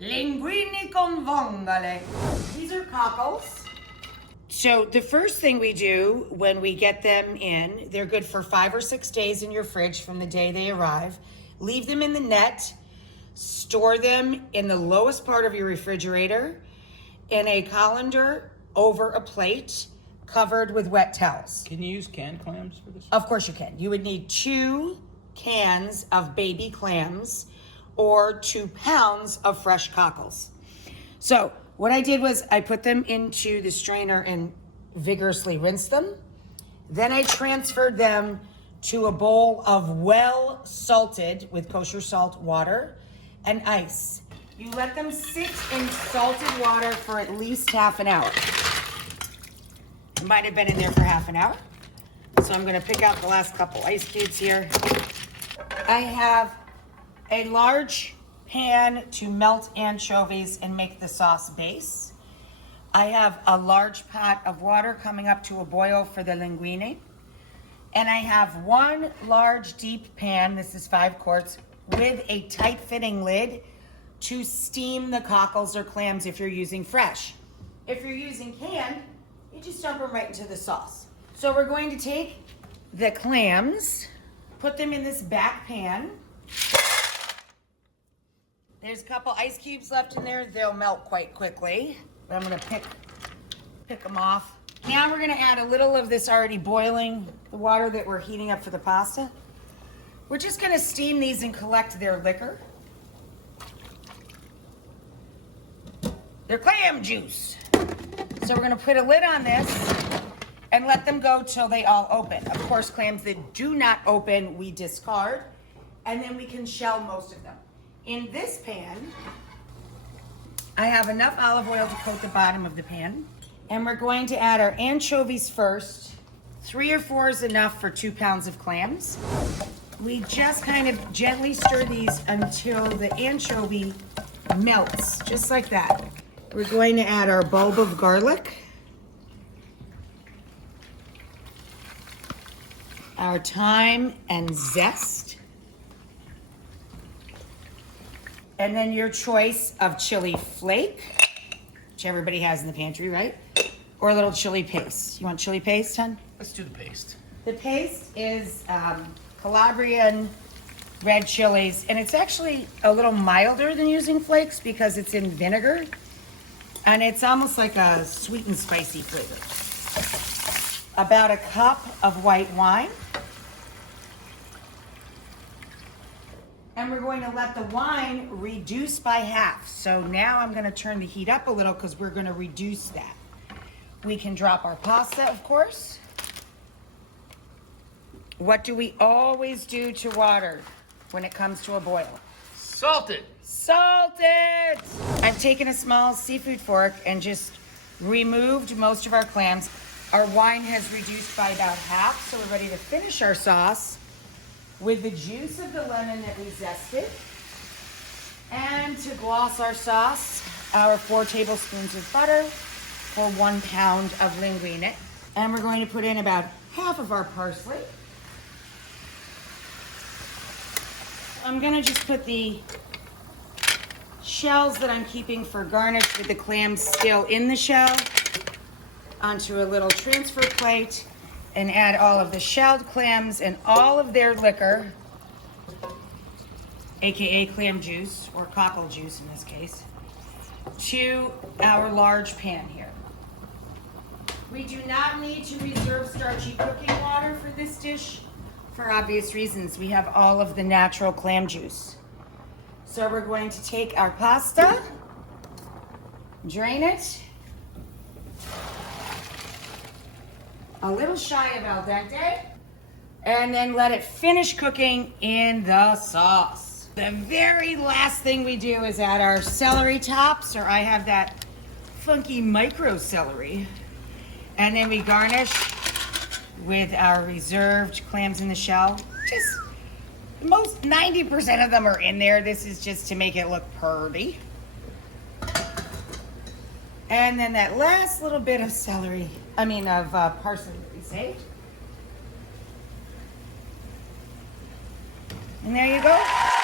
Linguine con Vongole. These are cockles. So the first thing we do when we get them in, they're good for 5 or 6 days in your fridge from the day they arrive. Leave them in the net, store them in the lowest part of your refrigerator in a colander over a plate covered with wet towels. Can you use canned clams for this? Of course you can. You would need 2 cans of baby clams or 2 pounds of fresh cockles. So what I did was I put them into the strainer and vigorously rinsed them. Then I transferred them to a bowl of well salted with kosher salt water and ice. You let them sit in salted water for at least half an hour. It might have been in there for half an hour. So I'm gonna pick out the last couple ice cubes here. I have a large pan to melt anchovies and make the sauce base. I have a large pot of water coming up to a boil for the linguine. And I have 1 large deep pan, this is 5 quarts, with a tight fitting lid to steam the cockles or clams if you're using fresh. If you're using canned, you just dump them right into the sauce. So we're going to take the clams, put them in this back pan. There's a couple ice cubes left in there. They'll melt quite quickly, but I'm gonna pick them off. Now we're gonna add a little of this already boiling, the water that we're heating up for the pasta. We're just gonna steam these and collect their liquor. They're clam juice. So we're gonna put a lid on this and let them go till they all open. Of course, clams that do not open, we discard, and then we can shell most of them. In this pan, I have enough olive oil to coat the bottom of the pan. And we're going to add our anchovies first. 3 or 4 is enough for 2 pounds of clams. We just kind of gently stir these until the anchovy melts, just like that. We're going to add our bulb of garlic, our thyme and zest, and then your choice of chili flake, which everybody has in the pantry, right? Or a little chili paste. You want chili paste, hon? Let's do the paste. The paste is Calabrian red chilies, and it's actually a little milder than using flakes because it's in vinegar, and it's almost like a sweet and spicy flavor. About a cup of white wine. And we're going to let the wine reduce by half. So now I'm gonna turn the heat up a little because we're gonna reduce that. We can drop our pasta, of course. What do we always do to water when it comes to a boil? Salt it. Salt it! I've taken a small seafood fork and just removed most of our clams. Our wine has reduced by about half, so we're ready to finish our sauce with the juice of the lemon that we zested. And to gloss our sauce, our 4 tablespoons of butter for 1 pound of linguine. And we're going to put in about half of our parsley. I'm gonna just put the shells that I'm keeping for garnish with the clams still in the shell onto a little transfer plate and add all of the shelled clams and all of their liquor, AKA clam juice, or cockle juice in this case, to our large pan here. We do not need to reserve starchy cooking water for this dish for obvious reasons. We have all of the natural clam juice. So we're going to take our pasta, drain it, a little shy of al dente, and then let it finish cooking in the sauce. The very last thing we do is add our celery tops, or I have that funky micro celery, and then we garnish with our reserved clams in the shell. Just most 90% of them are in there. This is just to make it look pretty. And then that last little bit of parsley that we saved. And there you go.